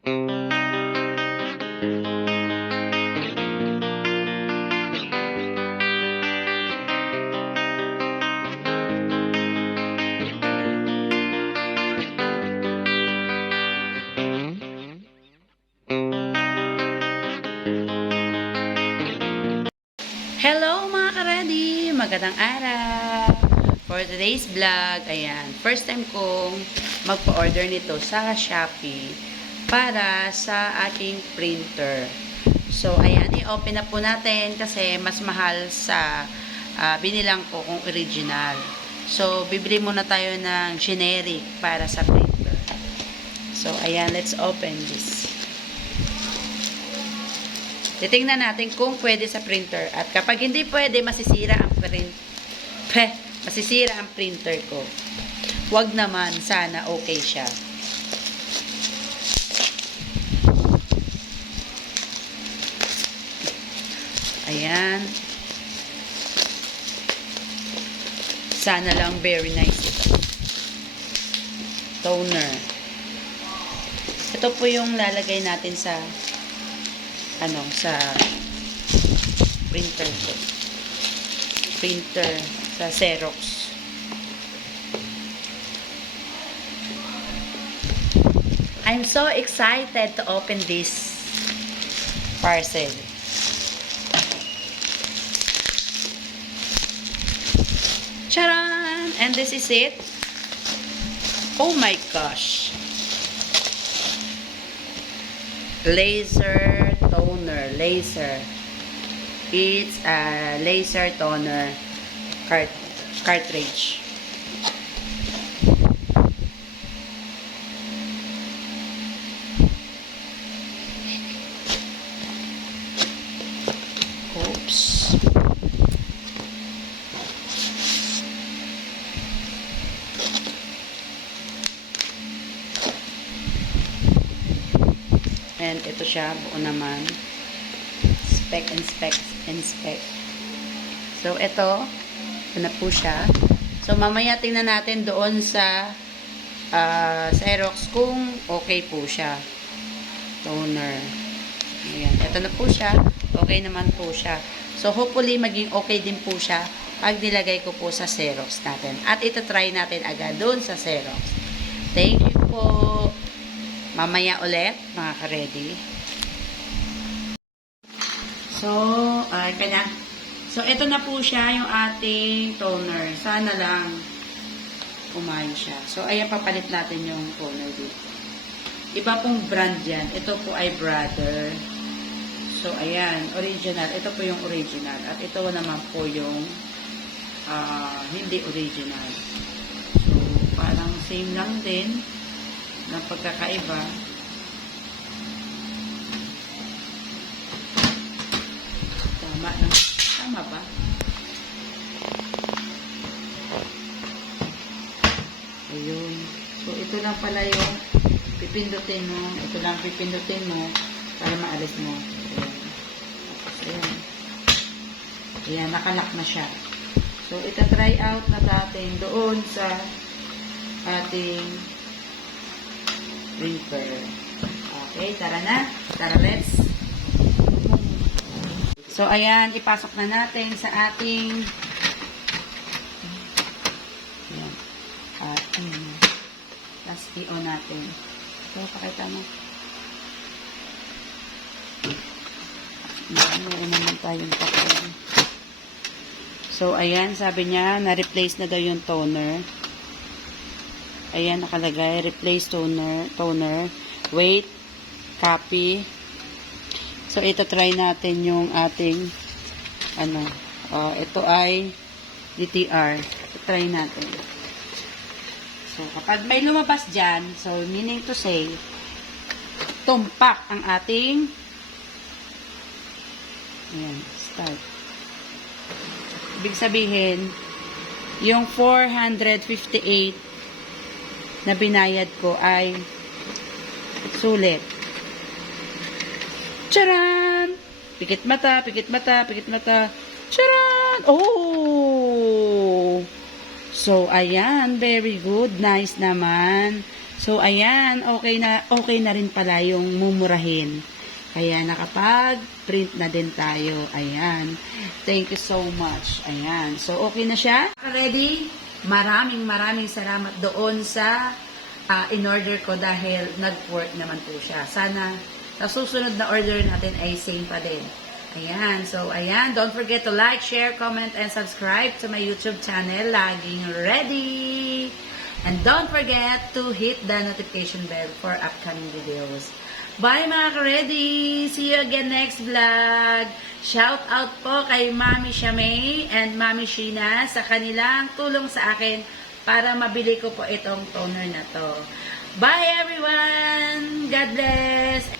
Hello mga ka-ready! Magandang araw! For today's vlog, ayan, first time kong magpa-order nito sa Shopee para sa aking printer. So, ayan, i-open na po natin kasi mas mahal sa ah, binilang ko kung original. So, bibili muna tayo ng generic para sa printer. So, ayan, let's open this. Titingnan natin kung pwede sa printer. At kapag hindi pwede, masisira ang print. Pre, masisira ang printer ko. Wag naman, sana okay siya. Ayan. Sana lang very nice ito. Toner. Ito po yung lalagay natin sa ano, sa printer ko. Printer sa Xerox. I'm so excited to open this parcel. Charan! And this is it. Oh my gosh. laser toner laser it's a laser toner cart cartridge And ito siya, buo naman. Spec and spec and spec. So, ito. Ito na po siya. So, mamaya tingnan natin doon sa uh, Xerox kung okay po siya. Toner. Ayan. Ito na po siya. Okay naman po siya. So, hopefully, maging okay din po siya pag nilagay ko po sa Xerox natin. At ito try natin agad doon sa Xerox. Thank you po. Mamaya ulit, mga ka-ready. So, ay, kanya. So, ito na po siya, yung ating toner. Sana lang kumain siya. So, ayan, papalit natin yung toner dito. Iba pong brand yan. Ito po ay Brother. So, ayan, original. Ito po yung original. At ito naman po yung ah, hindi original. So, parang same lang din na pagkakaiba. Tama na. Tama ba? Ayun. So, ito lang pala yung pipindutin mo. Ito lang pipindutin mo para maalis mo. Ayan. Ayan. Ayan, nakalak na siya. So, ita try out na natin doon sa ating printer. Okay, tara na. Tara, let's. So, ayan, ipasok na natin sa ating ayan. At, um, tapos i-on natin. So, pakita mo. Ayan, meron naman tayong papel. So, ayan, sabi niya, na-replace na daw yung toner. Ayan, nakalagay, replace toner, toner, wait, copy. So, ito try natin yung ating, ano, uh, ito ay DTR. Try natin. So, kapag may lumabas dyan, so, meaning to say, tumpak ang ating, ayan, start. Ibig sabihin, yung 458 na binayad ko ay sulit. Charan! Pikit mata, pikit mata, pikit mata. Charan! Oh! So, ayan. Very good. Nice naman. So, ayan, okay na, okay na rin pala yung mumurahin. Kaya nakapag-print na din tayo. Ayan. Thank you so much. Ayan. So, okay na siya? Ready? Maraming maraming salamat doon sa ah, in-order ko dahil nag-work naman po siya. Sana sa susunod na order natin ay same pa din. Ayan. So, ayan. Don't forget to like, share, comment, and subscribe to my YouTube channel. Laging ready! And don't forget to hit the notification bell for upcoming videos. Bye mga ka-ready! See you again next vlog! Shout out po kay Mami Shamay and Mami Sheena sa kanilang tulong sa akin para mabili ko po itong toner na to. Bye everyone! God bless!